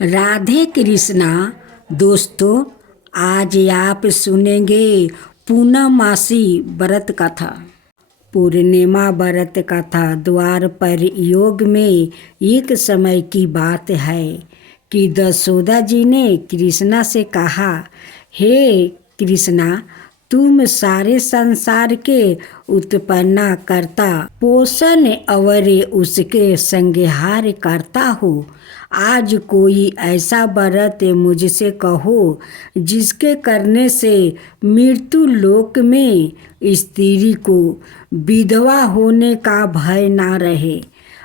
राधे कृष्णा। दोस्तों, आज आप सुनेंगे पूर्णमासी व्रत कथा। पूर्णिमा व्रत कथा द्वार पर योग में एक समय की बात है कि दशोदा जी ने कृष्णा से कहा, हे कृष्णा, तुम सारे संसार के उत्पन्न करता, पोषण और उसके संहार करता हो। आज कोई ऐसा व्रत मुझसे कहो जिसके करने से मृत्यु लोक में स्त्री को विधवा होने का भय ना रहे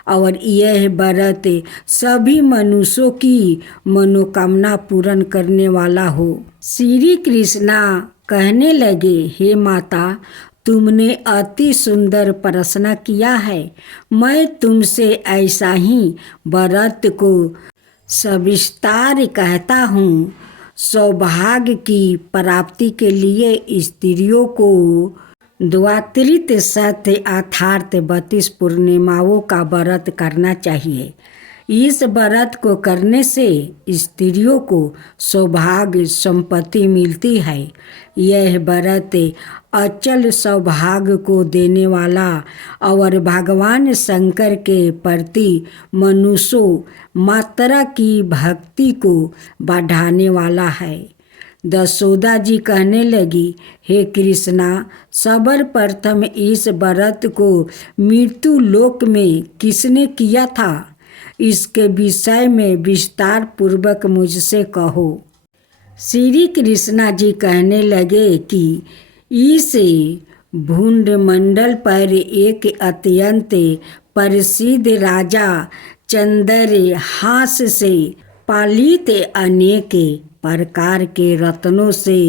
और यह व्रत सभी मनुष्यों की मनोकामना पूर्ण करने वाला हो। श्री कृष्णा कहने लगे, हे माता, तुमने अति सुंदर प्रश्न किया है। मैं तुमसे ऐसा ही व्रत को सविस्तार कहता हूँ। सौभाग्य की प्राप्ति के लिए स्त्रियों को द्वात्रित सत्य अर्थात 32 पूर्णिमाओं का व्रत करना चाहिए। इस व्रत को करने से स्त्रियों को सौभाग्य संपत्ति मिलती है। यह व्रत अचल सौभाग्य को देने वाला और भगवान शंकर के प्रति मनुष्यों मात्रा की भक्ति को बढ़ाने वाला है। दशोदा जी कहने लगी, हे कृष्णा, सर्वप्रथम इस व्रत को मृत्यु लोक में किसने किया था, इसके विषय में विस्तार पूर्वक मुझसे कहो। श्री कृष्णा जी कहने लगे कि इस भूंड मंडल पर एक अत्यंत प्रसिद्ध राजा चंद्रहास से पालित अनेक प्रकार के रत्नों से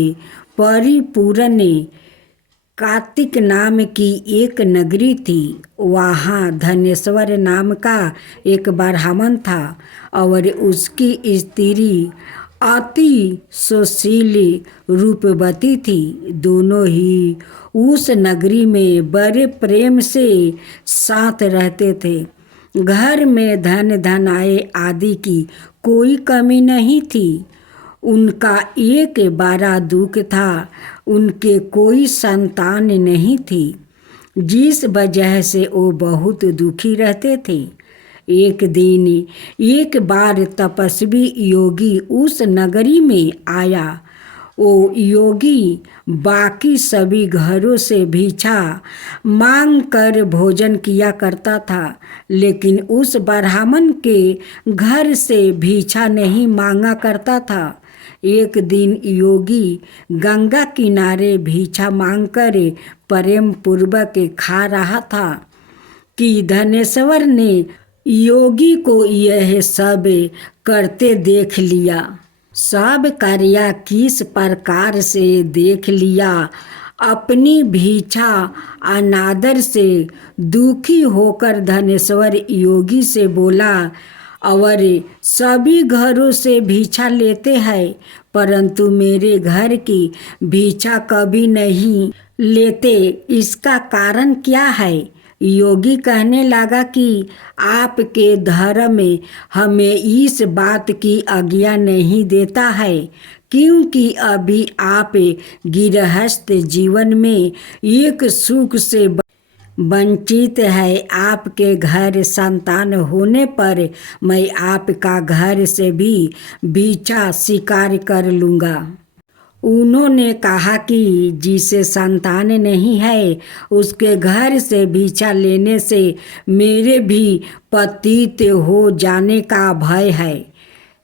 परिपूर्ण कार्तिक नाम की एक नगरी थी। वहाँ धनेश्वर नाम का एक ब्राह्मण था और उसकी स्त्री अति सुशीली रूपवती थी। दोनों ही उस नगरी में बड़े प्रेम से साथ रहते थे। घर में धन आए आदि की कोई कमी नहीं थी। उनका एक बड़ा दुख था, उनके कोई संतान नहीं थी, जिस वजह से वो बहुत दुखी रहते थे। एक दिन एक बार तपस्वी योगी उस नगरी में आया। वो योगी बाकी सभी घरों से भिक्षा मांग कर भोजन किया करता था, लेकिन उस ब्राह्मण के घर से भिक्षा नहीं मांगा करता था। एक दिन योगी गंगा किनारे भिक्षा मांगकर प्रेम पूर्वक खा रहा था कि धनेश्वर ने योगी को यह सब करते देख लिया। सब कार्य किस प्रकार से देख लिया। अपनी भिक्षा अनादर से दुखी होकर धनेश्वर योगी से बोला, और सभी घरों से भिक्षा लेते हैं, परंतु मेरे घर की भिक्षा कभी नहीं लेते, इसका कारण क्या है? योगी कहने लगा कि आपके धर्म में हमें इस बात की आज्ञा नहीं देता है, क्योंकि अभी आप गृहस्थ जीवन में एक सुख से वंचित है। आपके घर संतान होने पर मैं आपका घर से भी भिक्षा स्वीकार कर लूँगा। उन्होंने कहा कि जिसे संतान नहीं है उसके घर से भिक्षा लेने से मेरे भी पतित हो जाने का भय है।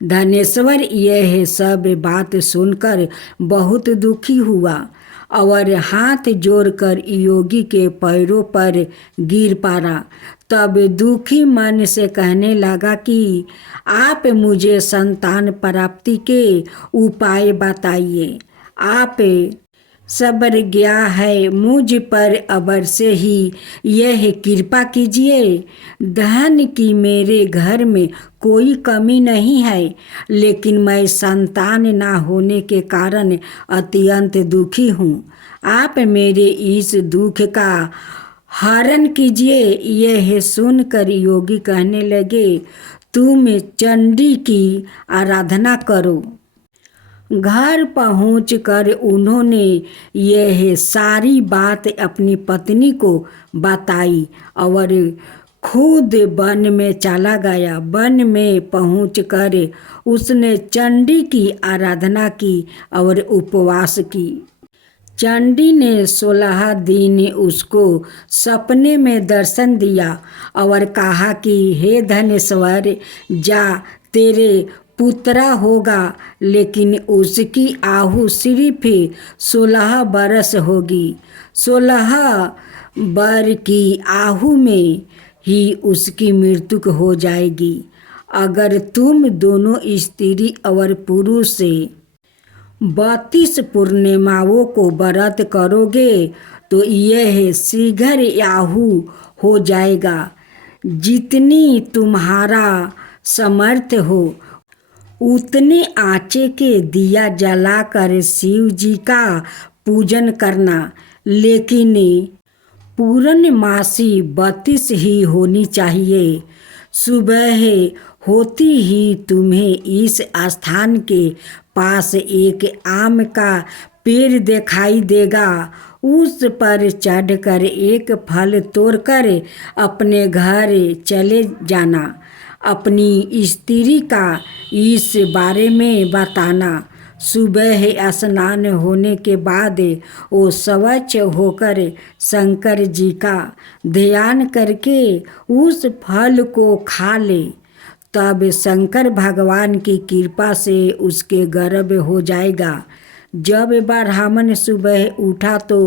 धनेश्वर यह सब बात सुनकर बहुत दुखी हुआ और हाथ जोड़कर योगी के पैरों पर गिर पड़ा। तब दुखी मन से कहने लगा कि आप मुझे संतान प्राप्ति के उपाय बताइए। आप सर्वज्ञ है, मुझ पर अबर से ही यह कृपा कीजिए। धन की मेरे घर में कोई कमी नहीं है, लेकिन मैं संतान ना होने के कारण अत्यंत दुखी हूँ। आप मेरे इस दुख का हरण कीजिए। यह सुनकर योगी कहने लगे, तुम चंडी की आराधना करो। घर पहुंचकर उन्होंने यह सारी बात अपनी पत्नी को बताई और खुद वन में चला गया। वन में पहुंचकर उसने चंडी की आराधना की और उपवास की। चंडी ने 16 दिन उसको सपने में दर्शन दिया और कहा कि हे धनेश्वर, जा, तेरे पुत्रा होगा, लेकिन उसकी आयु सिर्फ 16 बरस होगी। 16 बर की आयु में ही उसकी मृत्यु हो जाएगी। अगर तुम दोनों स्त्री और पुरुष से 32 पूर्णिमाओं को व्रत करोगे तो यह शीघ्र आयु हो जाएगा। जितनी तुम्हारा समर्थ हो उतने आँचे के दिया जलाकर शिव जी का पूजन करना, लेकिन पूर्णमासी 32 ही होनी चाहिए। सुबह होती ही तुम्हें इस स्थान के पास एक आम का पेड़ दिखाई देगा। उस पर चढ़कर एक फल तोड़कर अपने घर चले जाना। अपनी स्त्री का इस बारे में बताना। सुबह स्नान होने के बाद वो स्वच्छ होकर शंकर जी का ध्यान करके उस फल को खा ले। तब शंकर भगवान की कृपा से उसके गर्भ हो जाएगा। जब ब्राह्मण सुबह उठा तो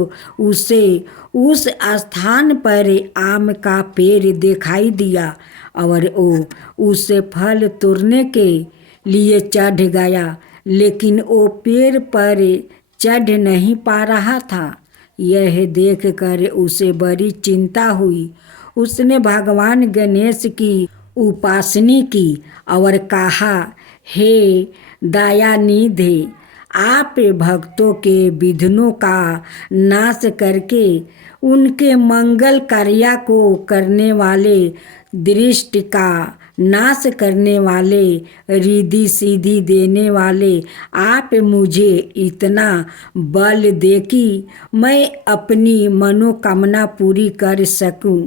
उसे उस स्थान पर आम का पेड़ दिखाई दिया और वो उस फल तोड़ने के लिए चढ़ गया, लेकिन वो पेड़ पर चढ़ नहीं पा रहा था। यह देखकर उसे बड़ी चिंता हुई। उसने भगवान गणेश की उपासना की और कहा, हे दयानिधि, आप भक्तों के विघ्नों का नाश करके उनके मंगल कार्य को करने वाले, दृष्टि का नाश करने वाले, रिद्धि सिद्धि देने वाले, आप मुझे इतना बल दे कि मैं अपनी मनोकामना पूरी कर सकूं।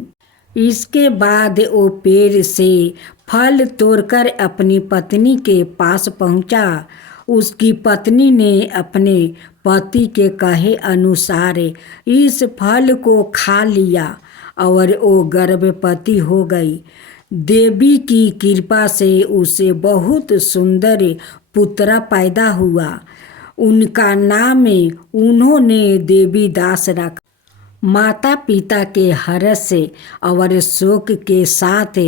इसके बाद वो पेड़ से फल तोड़कर अपनी पत्नी के पास पहुंचा। उसकी पत्नी ने अपने पति के कहे अनुसार इस फल को खा लिया और वो गर्भवती हो गई। देवी की कृपा से उसे बहुत सुंदर पुत्र पैदा हुआ। उनका नाम उन्होंने देवी दास रखा। माता पिता के हर्ष और शोक के साथ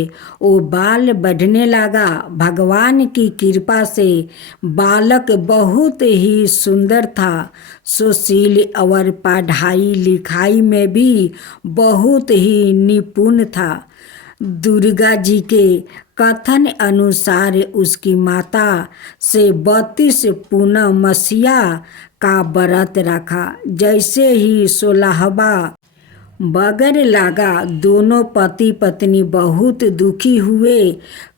वो बाल बढ़ने लगा। भगवान की कृपा से बालक बहुत ही सुंदर था, सुशील और पढ़ाई लिखाई में भी बहुत ही निपुण था। दुर्गा जी के कथन अनुसार उसकी माता से 32 पूर्णमासिया का व्रत रखा। जैसे ही 16वां बगर लगा, दोनों पति पत्नी बहुत दुखी हुए,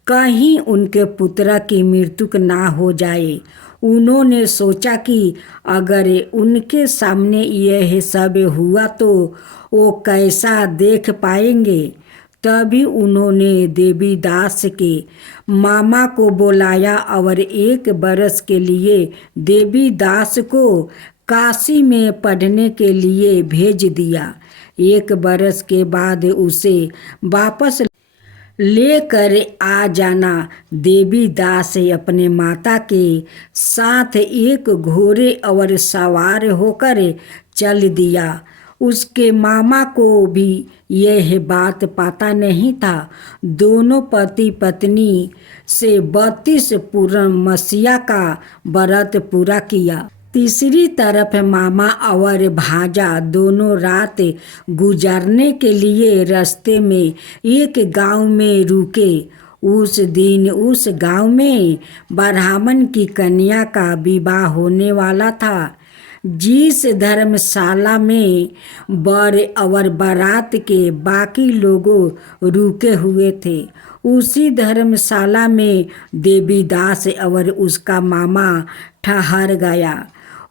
कहीं उनके पुत्र की मृत्यु ना हो जाए। उन्होंने सोचा कि अगर उनके सामने यह सब हुआ तो वो कैसा देख पाएंगे। तभी उन्होंने देवी दास के मामा को बुलाया और 1 बरस के लिए देवी दास को काशी में पढ़ने के लिए भेज दिया। 1 बरस के बाद उसे वापस लेकर आ जाना। देवी दास अपने माता के साथ एक घोड़े और सवार होकर चल दिया। उसके मामा को भी यह बात पता नहीं था। दोनों पति पत्नी से 32 पूर्णमासिया का व्रत पूरा किया। तीसरी तरफ मामा और भांजा दोनों रात गुजारने के लिए रास्ते में एक गांव में रुके। उस दिन उस गांव में ब्राह्मण की कन्या का विवाह होने वाला था। जिस धर्मशाला में बर और बारात के बाकी लोगों रुके हुए थे, उसी धर्मशाला में देवीदास और उसका मामा ठहर गया।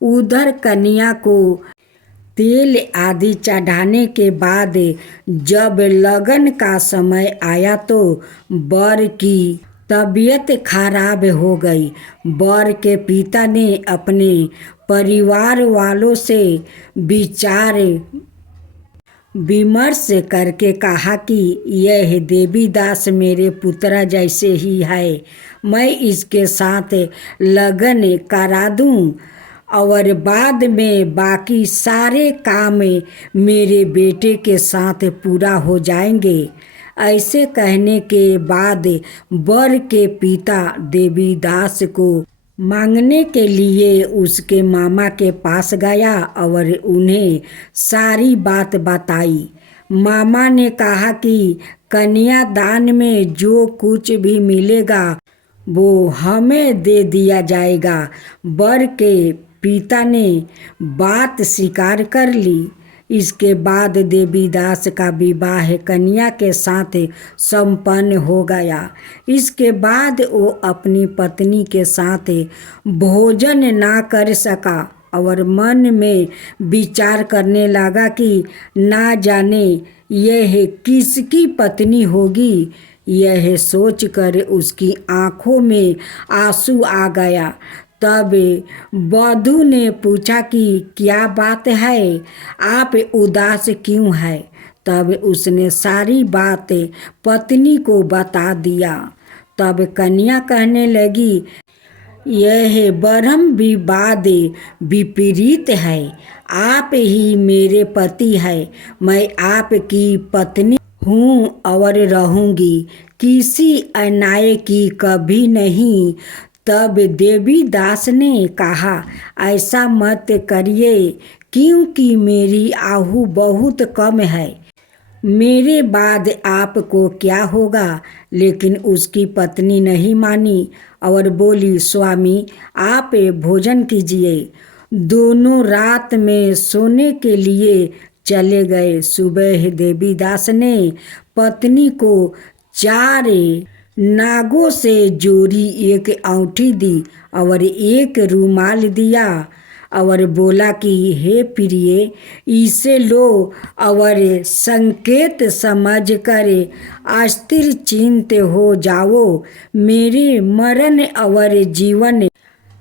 उधर कन्या को तेल आदि चढ़ाने के बाद जब लगन का समय आया तो बर की तबीयत खराब हो गई। बर के पिता ने अपने परिवार वालों से विचार विमर्श करके कहा कि यह देवीदास मेरे पुत्र जैसे ही है, मैं इसके साथ लगन करा दूं और बाद में बाकी सारे काम मेरे बेटे के साथ पूरा हो जाएंगे। ऐसे कहने के बाद बर के पिता देवीदास को मांगने के लिए उसके मामा के पास गया और उन्हें सारी बात बताई। मामा ने कहा कि कन्यादान में जो कुछ भी मिलेगा वो हमें दे दिया जाएगा। बर के पिता ने बात स्वीकार कर ली। इसके बाद देवीदास का विवाह कन्या के साथ संपन्न हो गया। इसके बाद वो अपनी पत्नी के साथ भोजन ना कर सका और मन में विचार करने लगा कि ना जाने यह किसकी पत्नी होगी। यह सोचकर उसकी आंखों में आंसू आ गया। तब वधू ने पूछा कि क्या बात है, आप उदास क्यों है। तब उसने सारी बात पत्नी को बता दिया। तब कन्या कहने लगी, यह ब्रह्म विवाद विपरीत है। आप ही मेरे पति है, मैं आपकी पत्नी हूँ और रहूँगी, किसी अन्याय की कभी नहीं। तब देवीदास ने कहा, ऐसा मत करिए क्योंकि मेरी आयु बहुत कम है, मेरे बाद आपको क्या होगा। लेकिन उसकी पत्नी नहीं मानी और बोली, स्वामी आप भोजन कीजिए। दोनों रात में सोने के लिए चले गए। सुबह देवीदास ने पत्नी को 4 नागों से जोड़ी एक औंठी दी और एक रुमाल दिया और बोला कि हे प्रिय, इसे लो और संकेत समझकर अस्थिर चिंत हो जाओ। मेरे मरण और जीवन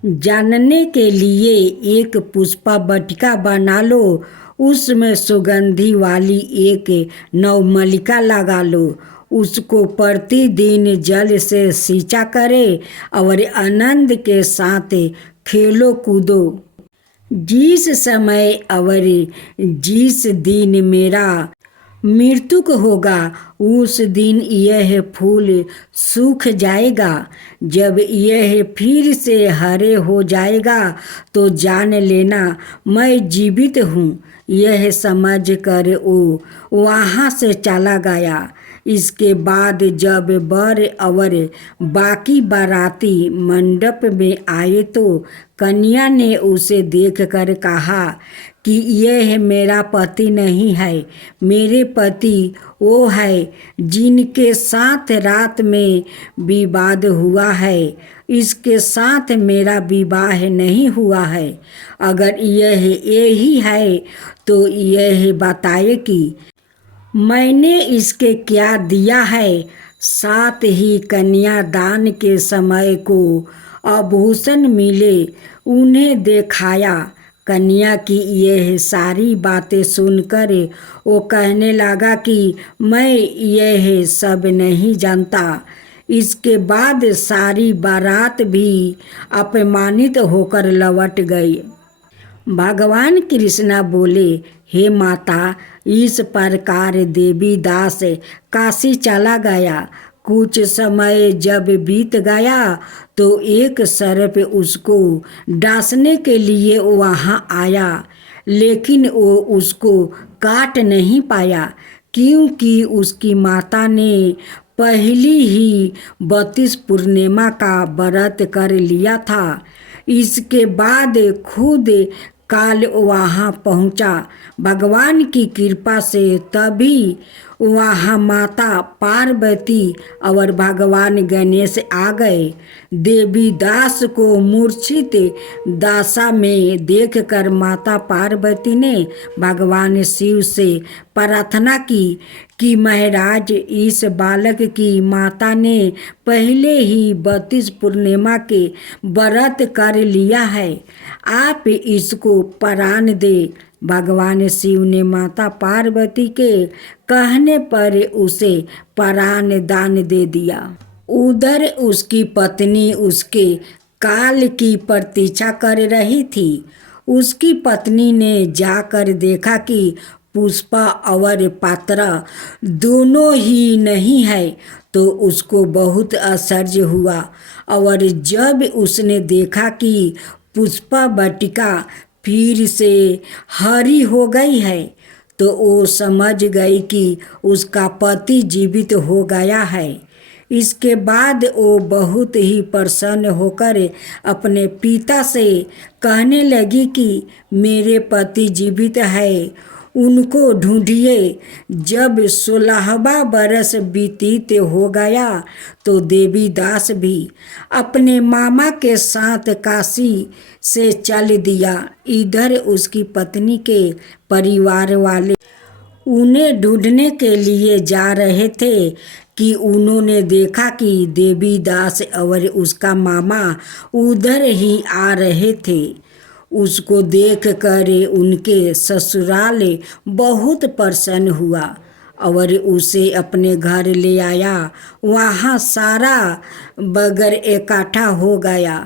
जानने के लिए एक पुष्पा बटिका बना लो, उसमें सुगंधी वाली एक नवमल्लिका लगा लो, उसको प्रतिदिन जल से सींचा करे और आनंद के साथ खेलो कूदो। जिस समय और जिस दिन मेरा मृत्यु होगा उस दिन यह फूल सूख जाएगा। जब यह फिर से हरे हो जाएगा तो जान लेना मैं जीवित हूँ। यह समझकर वो वहाँ से चला गया। इसके बाद जब बर और बाकी बाराती मंडप में आए तो कन्या ने उसे देखकर कहा कि यह मेरा पति नहीं है, मेरे पति वो है जिनके साथ रात में विवाद हुआ है, इसके साथ मेरा विवाह नहीं हुआ है। अगर यह यही है तो यह बताए कि मैंने इसके क्या दिया है। साथ ही कन्यादान के समय को आभूषण मिले उन्हें दिखाया। कन्या की यह सारी बातें सुनकर वो कहने लगा कि मैं यह सब नहीं जानता। इसके बाद सारी बारात भी अपमानित होकर लौट गई। भगवान कृष्णा बोले, हे माता, इस प्रकार देवीदास काशी चला गया। कुछ समय जब बीत गया तो एक सर्प उसको डांसने के लिए वहाँ आया, लेकिन वो उसको काट नहीं पाया क्योंकि उसकी माता ने पहली ही 32 पूर्णिमा का व्रत कर लिया था। इसके बाद खुद काल वहाँ पहुँचा। भगवान की कृपा से तभी वहाँ माता पार्वती और भगवान गणेश आ गए। देवी दास को मूर्छित दशा में देखकर माता पार्वती ने भगवान शिव से प्रार्थना की कि महाराज, इस बालक की माता ने पहले ही 32 पूर्णिमा के व्रत कर लिया है, आप इसको प्राण दे। भगवान शिव ने माता पार्वती के कहने पर उसे प्राण दान दे दिया। उधर उसकी पत्नी उसके काल की प्रतीक्षा कर रही थी। उसकी पत्नी ने जाकर देखा कि पुष्पा और पात्रा दोनों ही नहीं है, तो उसको बहुत आश्चर्य हुआ। और जब उसने देखा कि पुष्पा वाटिका फिर से हरी हो गई है, तो वो समझ गई कि उसका पति जीवित हो गया है। इसके बाद वो बहुत ही प्रसन्न होकर अपने पिता से कहने लगी कि मेरे पति जीवित है, उनको ढूंढिए। जब 16वां बरस व्यतीत हो गया तो देवी दास भी अपने मामा के साथ काशी से चल दिया। इधर उसकी पत्नी के परिवार वाले उन्हें ढूंढने के लिए जा रहे थे कि उन्होंने देखा कि देवी दास और उसका मामा उधर ही आ रहे थे। उसको देखकर उनके ससुराल बहुत प्रसन्न हुआ और उसे अपने घर ले आया। वहाँ सारा बगर इकट्ठा हो गया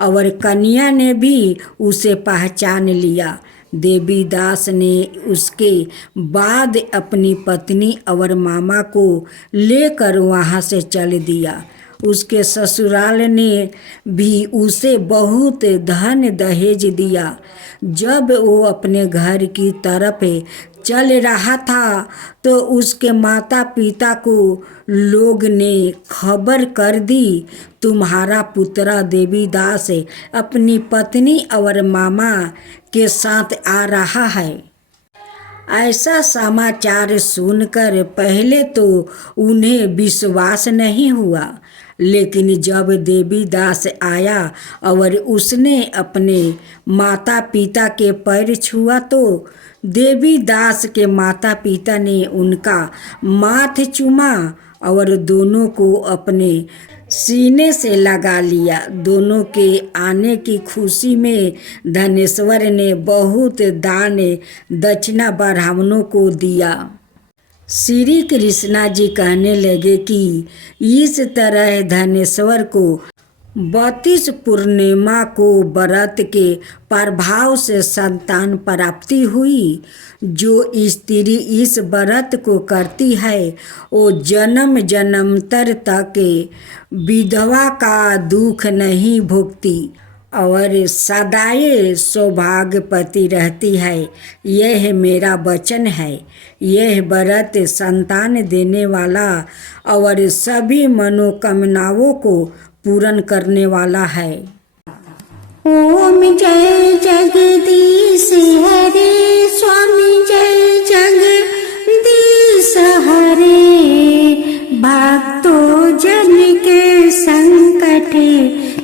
और कन्या ने भी उसे पहचान लिया। देवी दास ने उसके बाद अपनी पत्नी और मामा को लेकर वहाँ से चल दिया। उसके ससुराल ने भी उसे बहुत धन दहेज दिया। जब वो अपने घर की तरफ चल रहा था तो उसके माता पिता को लोग ने खबर कर दी, तुम्हारा पुत्र देवीदास अपनी पत्नी और मामा के साथ आ रहा है। ऐसा समाचार सुनकर पहले तो उन्हें विश्वास नहीं हुआ, लेकिन जब देवीदास आया और उसने अपने माता पिता के पैर छुआ तो देवीदास के माता पिता ने उनका माथ चूमा और दोनों को अपने सीने से लगा लिया। दोनों के आने की खुशी में धनेश्वर ने बहुत दान दक्षिणा ब्राह्मणों को दिया। श्री कृष्णा जी कहने लगे कि इस तरह धनेश्वर को 32 पूर्णिमा को व्रत के प्रभाव से संतान प्राप्ति हुई। जो स्त्री इस व्रत को करती है वो जन्म जन्मांतर तक विधवा का दुख नहीं भोगती और सदाए सौभाग्यवती रहती है। यह मेरा वचन है। यह व्रत संतान देने वाला और सभी मनोकामनाओं को पूर्ण करने वाला है। ओम जय जगदीश हरे, स्वामी जय जगदीश हरे। भक्तों जन के संकट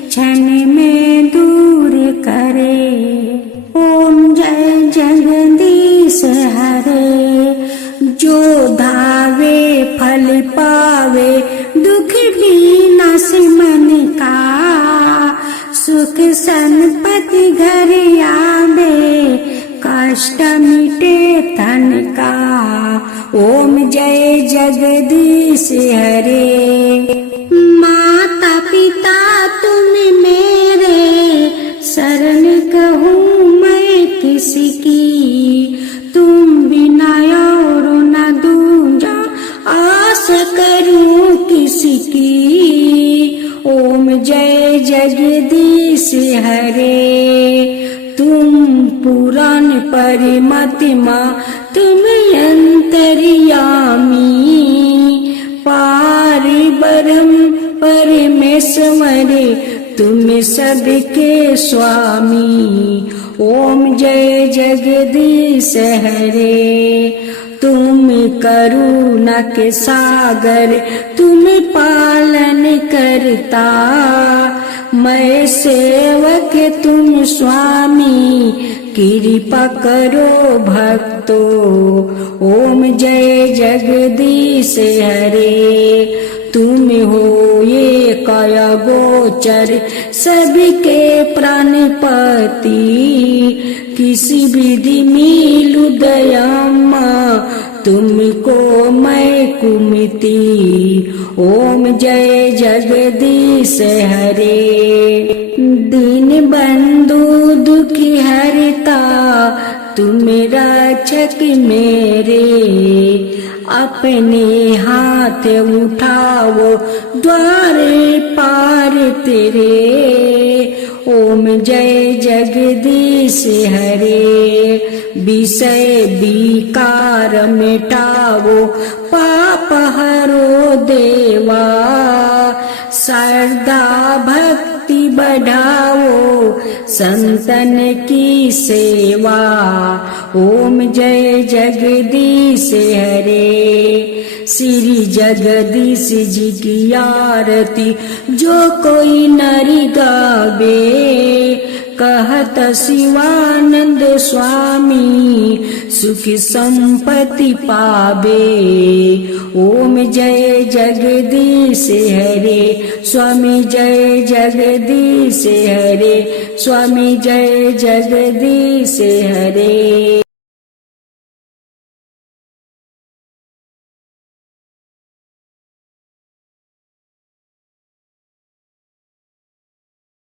क्षण में दूर करे। ओम जय जगदीश हरे। जो धावे फल पावे, दुख विनाश मन का। सुख संपत्ति घर आवे, कष्ट मिटे तन का। ओम जय जगदीश हरे। माता पिता तुम मेरे, शरण कहूँ मैं किसकी। तुम बिना और न दूजा, आस करूँ किसकी। ओम जय जगदीश हरे। तुम पुराण परिमतिमा, तुम अंतर्यामी। पार ब्रह्म परमेश्वर, तुम सबके स्वामी। ओम जय जगदीश हरे। तुम करुणा के सागर, तुम पालन करता, मैं सेवक तुम स्वामी, कृपा करो भक्तो। ओम जय जगदीश हरे। तुम हो ये काया गोचर, सबके प्राणपति, किसी विधि मिलु दयामा, तुमको मैं कुमिति। ओम जय जगदीश हरे। दीन बंधु दुखी हरता, तुम रक्षक मेरे, अपने हाथ उठाओ द्वारे पार तेरे। ओम जय जगदीश हरे। विषय विकार मिटाओ, पाप हरो देवा, श्रद्धा भक्ति बढ़ाओ, संतन की सेवा। ओम जय जगदीश हरे। श्री जगदीश जी की आरती जो कोई नरि गावे, कहत शिवानंद स्वामी, सुख संपत्ति पावे। ओम जय जगदीश हरे। स्वामी जय जगदीश हरे। स्वामी जय जगदीश हरे।